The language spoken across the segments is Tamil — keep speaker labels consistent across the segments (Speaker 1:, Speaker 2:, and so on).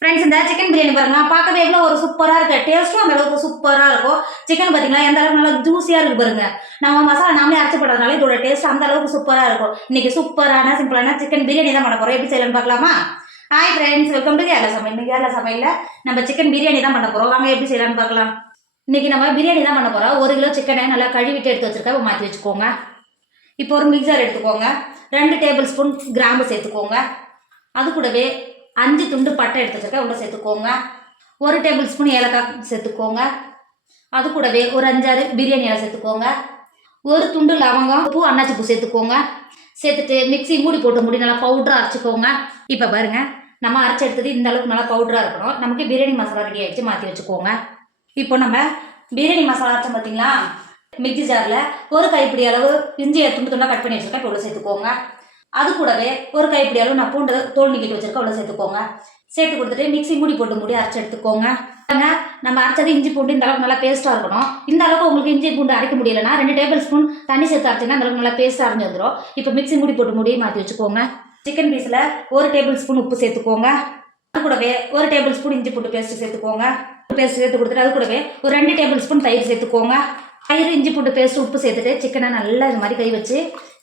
Speaker 1: ஃப்ரெண்ட்ஸ் இந்த சிக்கன் பிரியாணி பாருங்களா பார்க்கவே எவ்வளோ ஒரு சூப்பராக இருக்குது டேஸ்ட்டும் அந்த அளவுக்கு சூப்பராக இருக்கும். சிக்கன் பார்த்தீங்களா எந்த அளவுக்கு நல்லா ஜூஸியாக இருக்கு பாருங்க. நம்ம மசாலா நாமளே அரைச்சி போடுறதுனால இதோட டேஸ்ட் அந்த அளவுக்கு சூப்பராக இருக்கும். இன்னைக்கு சூப்பரான சிம்பிளான சிக்கன் பிரியாணி தான் பண்ண போகிறோம் எப்படி செய்யலாம்னு பார்க்கலாமா? Hi friends welcome to Kerala சமையல். இன்னைக்கு கேரளா சமையலில் நம்ம சிக்கன் பிரியாணி தான் பண்ண போகிறோம் வாங்க எப்படி செய்யலாம்னு பார்க்கலாம். இன்னைக்கு நம்ம பிரியாணி தான் பண்ண போகிறோம் ஒரு கிலோ சிக்கனை நல்லா கழுவிட்டு எடுத்து வச்சிருக்கேன். மாற்றி வச்சுக்கோங்க. இப்போ ஒரு மிக்சர் எடுத்துக்கோங்க. ரெண்டு டேபிள் ஸ்பூன் கிராம்பு சேர்த்துக்கோங்க. அது கூடவே அஞ்சு துண்டு பட்டை எடுத்து வச்சுருக்கேன். உள்ள சேர்த்துக்கோங்க. ஒரு டேபிள் ஸ்பூன் ஏலக்காய் சேர்த்துக்கோங்க. அது கூடவே ஒரு அஞ்சாறு பிரியாணி இலை சேர்த்துக்கோங்க. ஒரு துண்டு லவங்கம் பூ அன்னாச்சி பூ சேர்த்துக்கோங்க. சேர்த்துட்டு மிக்சி மூடி போட்டு மூடி நல்லா பவுடராக அரைச்சிக்கோங்க. இப்போ பாருங்கள் நம்ம அரைச்சி எடுத்தது இந்த அளவுக்கு நல்லா பவுடராக இருக்கணும். நமக்கு பிரியாணி மசாலா ரெடி ஆகிடுச்சு மாற்றி வச்சுக்கோங்க. இப்போ நம்ம பிரியாணி மசாலா அரைச்சோம் பார்த்தீங்களா மிக்ஸி ஜாரில் ஒரு கைப்பிடி அளவு இஞ்சியை துண்டு துண்டாக கட் பண்ணி வச்சுருக்கேன். இப்போ உள்ள சேர்த்துக்கோங்க. அது கூடவே ஒரு கைப்பிடி அளவு நான் பூண்டு தோல் நீக்கிட்டு வச்சிருக்கேன் அவ்வளோ சேர்த்துக்கோங்க. சேர்த்து கொடுத்துட்டு மிக்சி மூடி போட்டு மூடி அரைச்சி எடுத்துக்கோங்க. நம்ம அரைச்சது இஞ்சி பூண்டு இந்த அளவுக்கு நல்லா பேஸ்ட்டாக இருக்கணும். இந்த அளவுக்கு உங்களுக்கு இஞ்சி பூண்டு அரைக்க முடியலன்னா ரெண்டு டேபிள் ஸ்பூன் தண்ணி சேர்த்து அரைச்சிங்கன்னா அந்த அளவுக்கு நல்லா பேஸ்ட்டாக அரைஞ்சு வந்துடும் இப்போ மிக்சி மூடி போட்டு மூடி மாற்றி வச்சுக்கோங்க. சிக்கன் பீஸில் ஒரு டேபிள் ஸ்பூன் உப்பு சேர்த்துக்கோங்க. அது கூடவே ஒரு டேபிள் ஸ்பூன் இஞ்சி பூண்டு பேஸ்ட் சேர்த்துக்கோங்க. பேஸ்ட் சேர்த்து கொடுத்துட்டு அது கூடவே ஒரு ரெண்டு டேபிள் ஸ்பூன் தயிர் சேர்த்துக்கோங்க. தயிர் இஞ்சி பூண்டு பேஸ்ட் உப்பு சேர்த்துட்டு சிக்கனை நல்லா இது மாதிரி கை வச்சு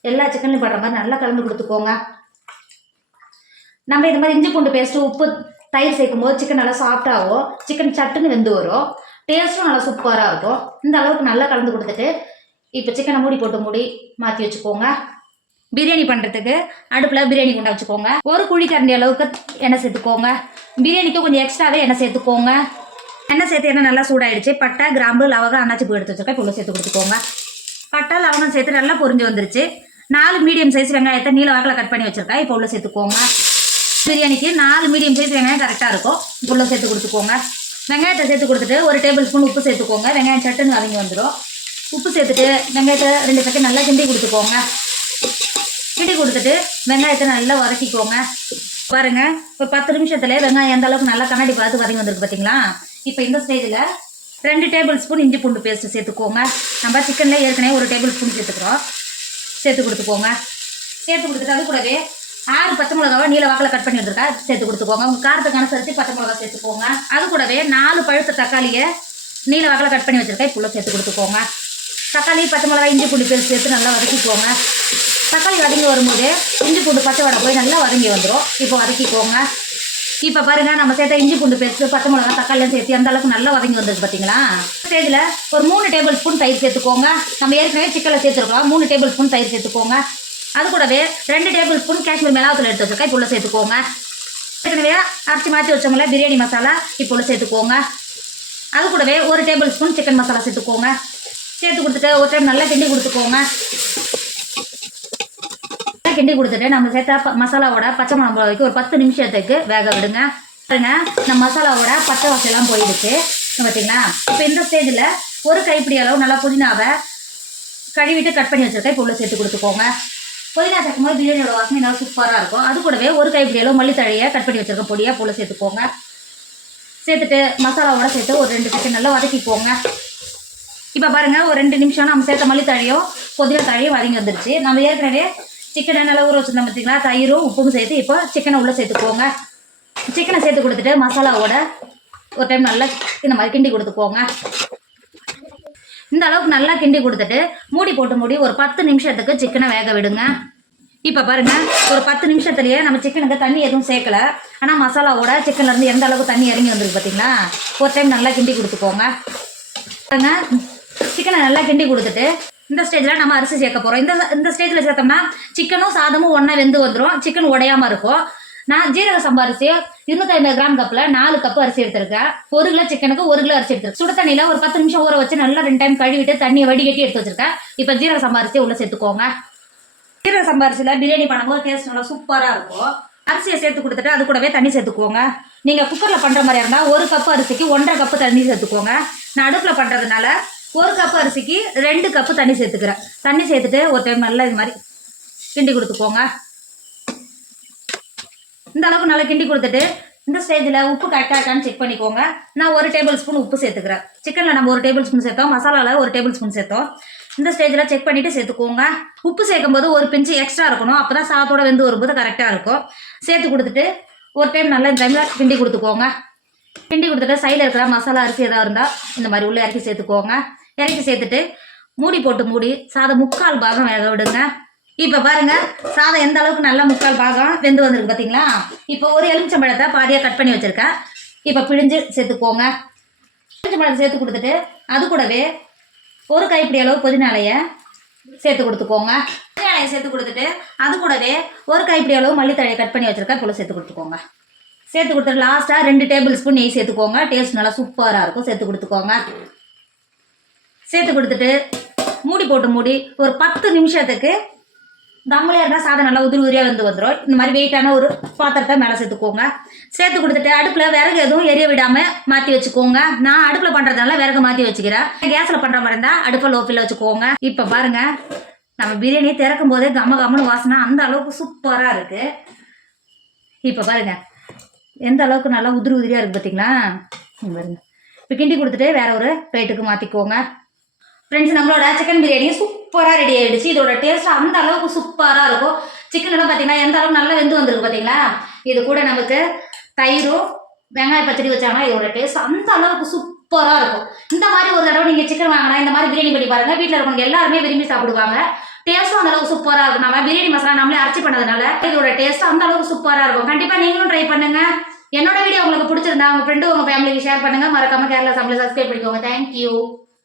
Speaker 1: எல்லா சிக்கன்லையும் படுற மாதிரி நல்லா கலந்து கொடுத்துக்கோங்க. நம்ம இது மாதிரி இஞ்சி பூண்டு பேஸ்ட்டு உப்பு தயிர் சேர்க்கும் போது சிக்கன் நல்லா சாஃப்டாகும் சிக்கன் சட்டுன்னு வெந்து வரும். டேஸ்ட்டும் நல்லா சூப்பராக இருக்கும். இந்த அளவுக்கு நல்லா கலந்து கொடுத்துட்டு இப்போ சிக்கனை மூடி போட்டு மூடி மாற்றி வச்சுக்கோங்க. பிரியாணி பண்ணுறதுக்கு அடுப்பில் பிரியாணி குண்டா வச்சுக்கோங்க. ஒரு குழி கரண்டி அளவுக்கு எண்ணெய் சேர்த்துக்கோங்க. பிரியாணிக்கு கொஞ்சம் எக்ஸ்ட்ராவே எண்ணெய் சேர்த்துக்கோங்க. எண்ணெய் சேர்த்து எண்ணெய் நல்லா சூடாயிடுச்சு. பட்டை கிராம்பு லவகம் அண்ணாச்சி பூ எடுத்து வச்சுருக்கேன் இப்போ சேர்த்து கொடுத்துக்கோங்க. பட்டை லவங்கம் சேர்த்து நல்லா பொரிஞ்சு வந்துருச்சு. நாலு மீடியம் சைஸ் வெங்காயத்தை நீல வாக்கில் கட் பண்ணி வச்சுருக்கேன் இப்போ உள்ள சேர்த்துக்கோங்க. பிரியாணிக்கு நாலு மீடியம் சைஸ் வெங்காயம் கரெக்டாக இருக்கும். இப்போ உள்ள சேர்த்து கொடுத்துக்கோங்க. வெங்காயத்தை சேர்த்து கொடுத்துட்டு ஒரு டேபிள் ஸ்பூன் உப்பு சேர்த்துக்கோங்க. வெங்காயம் சட்டுன்னு அவங்க வந்துடும் உப்பு சேர்த்துட்டு வெங்காயத்தை ரெண்டு பக்கம் நல்லா கிண்டி கொடுத்துக்கோங்க. கிண்டி கொடுத்துட்டு வெங்காயத்தை நல்லா வதக்கிக்கோங்க. பாருங்க இப்போ பத்து நிமிஷத்துல வெங்காயம் எந்த அளவுக்கு நல்லா கண்ணாடி பார்த்து வதங்கி வந்திருக்கு பார்த்தீங்களா இப்போ இந்த ஸ்டேஜில் ரெண்டு டேபிள் ஸ்பூன் இஞ்சி பூண்டு பேஸ்ட்டு சேர்த்துக்கோங்க. நம்ம சிக்கனில் ஏற்கனவே ஒரு டேபிள் ஸ்பூன் சேர்த்துக்கிறோம். சேர்த்து கொடுத்துக்கோங்க. சேர்த்து கொடுத்துட்டு அது கூடவே ஆறு பச்சை மிளகாவை நீல வாக்கில் கட் பண்ணி வந்திருக்கா சேர்த்து கொடுத்துக்கோங்க. உங்கள் காரத்துக்கு அனுசரித்து பச்சை மிளகா சேர்த்துக்கோங்க. அது கூடவே நாலு பழுத்த தக்காளியை நீல வாக்கில் கட் பண்ணி வச்சிருக்கேன் இப்போ சேர்த்து கொடுத்துக்கோங்க. தக்காளி பச்சை மிளகாய் இஞ்சி பூண்டு பேர் சேர்த்து நல்லா வதக்கிக்கோங்க. தக்காளி வதங்கி வரும்போது இஞ்சி பூண்டு பச்சை வடை போய் நல்லா வதங்கி வந்துடும் இப்போ வதக்கிக்கோங்க. இப்போ பாருங்க நம்ம சேர்த்த இஞ்சி பூண்டு பேஸ்ட் பச்சை மிளகா தக்காளியும் சேர்த்து அந்த அளவுக்கு நல்லா வதங்கி வந்தது பார்த்தீங்களா ஸ்டேஜில் ஒரு மூணு டேபிள் ஸ்பூன் தயிர் சேர்த்துக்கோங்க. நம்ம ஏற்கனவே சிக்கனில் சேர்த்துருக்கோம் மூணு டேபிள் ஸ்பூன் தயிர் சேர்த்துக்கோங்க. அது கூடவே ரெண்டு டேபிள் ஸ்பூன் காஷ்மீர் மிளகாத்தூள் எடுத்து வச்சிருக்கேன். இப்போ உள்ள சேர்த்துக்கோங்க. ஏற்கனவே அரைச்சி மாற்றி வச்சோம்ல பிரியாணி மசாலா இப்போ உள்ள சேர்த்துக்கோங்க. அது கூடவே ஒரு டேபிள் ஸ்பூன் சிக்கன் மசாலா சேர்த்துக்கோங்க. சேர்த்து கொடுத்துட்டு ஒரு டைம் நல்லா கிண்டி கொடுத்துக்கோங்க. கிண்டி கொடுத்துட்டு நம்ம சேர்த்த மசாலாவோட பச்சை மிளகா வரைக்கும் ஒரு பத்து நிமிஷத்துக்கு வேக விடுங்க. பாருங்க நம்ம மசாலாவோட பச்சை வாசெல்லாம் போயிடுச்சு. பார்த்தீங்களா இப்போ இந்த ஸ்டேஜில் ஒரு கைப்பிடி அளவு நல்லா புதினாவை கழுவிட்டு கட் பண்ணி வச்சுருக்கேன் இப்போ உள்ள சேர்த்து கொடுத்துக்கோங்க. புதினா சேர்க்கும் போது பிரியாணியோட வாசனை நல்லா சூப்பராக இருக்கும். அது கூடவே ஒரு கைப்பிடி அளவு மல்லித்தழையை கட் பண்ணி வச்சிருக்கேன் பொடியாக போல சேர்த்துக்கோங்க. சேர்த்துட்டு மசாலாவோட சேர்த்து ஒரு ரெண்டு செகண்ட் நல்லா வதக்கிக்கோங்க. இப்போ பாருங்கள் ஒரு ரெண்டு நிமிஷம் நம்ம சேர்த்த மல்லித்தழையும் புதினா தழையும் வதங்கி வந்துருச்சு. நம்ம ஏற்கனவே சிக்கனை நல்லா ஊற வச்சிருந்தோம் பார்த்தீங்களா தயிரும் உப்பும் சேர்த்து இப்போ சிக்கனை உள்ளே சேர்த்துக்கோங்க. சிக்கனை சேர்த்து கொடுத்துட்டு மசாலாவோட ஒரு டைம் நல்லா இந்த மாதிரி கிண்டி கொடுத்துக்கோங்க. இந்த அளவுக்கு நல்லா கிண்டி கொடுத்துட்டு மூடி போட்டு மூடி ஒரு பத்து நிமிஷத்துக்கு சிக்கனை வேக விடுங்க. இப்போ பாருங்க ஒரு பத்து நிமிஷத்துலேயே நம்ம சிக்கனுக்கு தண்ணி எதுவும் சேர்க்கல. ஆனால் மசாலாவோட சிக்கன்லேருந்து எந்த அளவுக்கு தண்ணி இறங்கி வந்திருக்கு பார்த்தீங்களா ஒரு டைம் நல்லா கிண்டி கொடுத்துக்கோங்க. பாருங்க சிக்கனை நல்லா கிண்டி கொடுத்துட்டு இந்த ஸ்டேஜில் நம்ம அரிசி சேர்க்க போகிறோம் இந்த இந்த ஸ்டேஜில் சேர்த்தோம்னா சிக்கனும் சாதமும் ஒன்றா வெந்து வந்துடும் சிக்கன் உடையாம இருக்கும். நான் ஜீரக சம்பா அரிசி இருநூத்தி ஐம்பது கிராம் கப்பில் நாலு கப்பு அரிசி எடுத்திருக்கேன். ஒரு கிலோ சிக்கனுக்கு ஒரு கிலோ அரிசி எடுத்திருக்கேன். சுடு தண்ணியில் ஒரு பத்து நிமிஷம் ஊற வச்சு நல்லா ரெண்டு டைம் கழுவிட்டு தண்ணியை வடிகட்டி எடுத்து வச்சிருக்கேன். இப்போ ஜீரக சம்பா அரிசியை உள்ள சேர்த்துக்கோங்க. ஜீரக சம்பா அரிசியில் பிரியாணி பண்ணும்போது டேஸ்ட் நல்லா சூப்பராக இருக்கும். அரிசியை சேர்த்து கொடுத்துட்டு அது கூடவே தண்ணி சேர்த்துக்கோங்க. நீங்கள் குக்கரில் பண்ணுற மாதிரி இருந்தால் ஒரு கப்பு அரிசிக்கு ஒன்றரை கப்பு தண்ணி சேர்த்துக்கோங்க. நான் அடுப்பில் பண்ணுறதுனால ஒரு கப்பு அரிசிக்கு ரெண்டு கப்பு தண்ணி சேர்த்துக்கிறேன். தண்ணி சேர்த்துட்டு ஒரு டைம் நல்லா இது மாதிரி கிண்டி கொடுத்துக்கோங்க. இந்த அளவுக்கு நல்லா கிண்டி கொடுத்துட்டு இந்த ஸ்டேஜில் உப்பு கரெக்டாக இருக்கான்னு செக் பண்ணிக்கோங்க. நான் ஒரு டேபிள் ஸ்பூன் உப்பு சேர்த்துக்கிறேன். சிக்கனில் நம்ம ஒரு டேபிள் ஸ்பூன் சேர்த்தோம். மசாலாவில் ஒரு டேபிள் ஸ்பூன் சேர்த்தோம். இந்த ஸ்டேஜில் செக் பண்ணிவிட்டு சேர்த்துக்கோங்க. உப்பு சேர்க்கும் போது ஒரு பிஞ்சு எக்ஸ்ட்ரா இருக்கணும். அப்போ தான் சாத்தோட வெந்து வரும்போது கரெக்டாக இருக்கும். சேர்த்து கொடுத்துட்டு ஒரு டைம் நல்லா இந்த டைமில் கிண்டி கொடுத்துக்கோங்க. கிண்டி கொடுத்துட்டு சைடில் இருக்கிற மசாலா அரிசி எதாவது இருந்தால் இந்த மாதிரி உள்ளே இறக்கி சேர்த்துக்கோங்க. இறக்கி சேர்த்துட்டு மூடி போட்டு மூடி சாதம் முக்கால் பாகம் வேக விடுங்க. இப்போ பாருங்க சாதம் எந்த அளவுக்கு நல்லா முக்கால் பாகம் வெந்து வந்திருக்கு பார்த்தீங்களா இப்போ ஒரு எலுமிச்சம்பழத்தை பாதியாக கட் பண்ணி வச்சுருக்கேன். இப்போ பிழிஞ்சு சேர்த்துக்கோங்க. எலுமிச்சம்பழத்தை சேர்த்து கொடுத்துட்டு அது கூடவே ஒரு கைப்பிடி அளவு புதினாலையை சேர்த்து கொடுத்துக்கோங்க. புதினாலையை சேர்த்து கொடுத்துட்டு அது கூடவே ஒரு கைப்பிடி அளவு மல்லித்தழையை கட் பண்ணி வச்சுருக்கேன். இப்போ சேர்த்து கொடுத்துக்கோங்க. சேர்த்து கொடுத்துட்டு லாஸ்ட்டாக ரெண்டு டேபிள் ஸ்பூன் நெய் சேர்த்துக்கோங்க. டேஸ்ட் நல்லா சூப்பராக இருக்கும். சேர்த்து கொடுத்துக்கோங்க. சேர்த்து கொடுத்துட்டு மூடி போட்டு மூடி ஒரு பத்து நிமிஷத்துக்கு தம்மிலே இருந்தால் சாதம் நல்லா உதிரி உதிரியாக வந்து வந்துடும் இந்த மாதிரி வெயிட்டான ஒரு பாத்திரத்தை மேலே சேர்த்துக்கோங்க. சேர்த்து கொடுத்துட்டு அடுப்பில் விறகு எதுவும் எரிய விடாமல் மாற்றி வச்சுக்கோங்க. நான் அடுப்பில் பண்ணுறதுனால விறகு மாற்றி வச்சுக்கிறேன். கேஸில் பண்ணுற மாதிரி இருந்தால் அடுப்பை லோஃபில் வச்சுக்கோங்க. இப்போ பாருங்க நம்ம பிரியாணி திறக்கும் போதே கம்ம கம்மனு வாசனை அந்த அளவுக்கு சூப்பராக இருக்குது இப்போ பாருங்க எந்த அளவுக்கு நல்லா உதிரி உதிரியாக இருக்குது பார்த்தீங்களா இங்க பாருங்க. இப்போ கிண்டி கொடுத்துட்டு வேற ஒரு பிளேட்டுக்கு மாற்றிக்கோங்க ஃப்ரெண்ட்ஸ் நம்மளோட சிக்கன் பிரியாணி சூப்பராக ரெடி ஆகிடுச்சு இதோட டேஸ்ட் அந்த அளவுக்கு சூப்பராக இருக்கும். சிக்கன் எல்லாம் பார்த்தீங்கன்னா எந்த அளவுக்கு நல்லா வெந்து வந்திருக்கு பார்த்தீங்களா இது கூட நமக்கு தயிரும் வெங்காய பச்சடி வச்சாங்கன்னா இதோட டேஸ்ட் அந்த அளவுக்கு சூப்பராக இருக்கும். இந்த மாதிரி ஒரு தடவை நீங்கள் சிக்கன் வாங்கினா இந்த மாதிரி பிரியாணி பண்ணி பாருங்கள் வீட்டில் இருக்கவங்க எல்லாருமே விரும்பி சாப்பிடுவாங்க. டேஸ்ட்டும் அந்த அளவுக்கு சூப்பராக இருக்கும். நம்ம பிரியாணி மசாலா நம்மளே அரைச்சி பண்ணதுனால இதோட டேஸ்ட் அந்த அளவுக்கு சூப்பராக இருக்கும். கண்டிப்பாக நீங்களும் ட்ரை பண்ணுங்க. என்னோட வீடியோ உங்களுக்கு பிடிச்சிருந்தா உங்க ஃப்ரெண்டு உங்க ஃபேமிலிக்கு ஷேர் பண்ணுங்க. மறக்காம கேரளா சமையல் சப்ஸ்கிரைப் பண்ணிக்கோங்க. தேங்க்யூ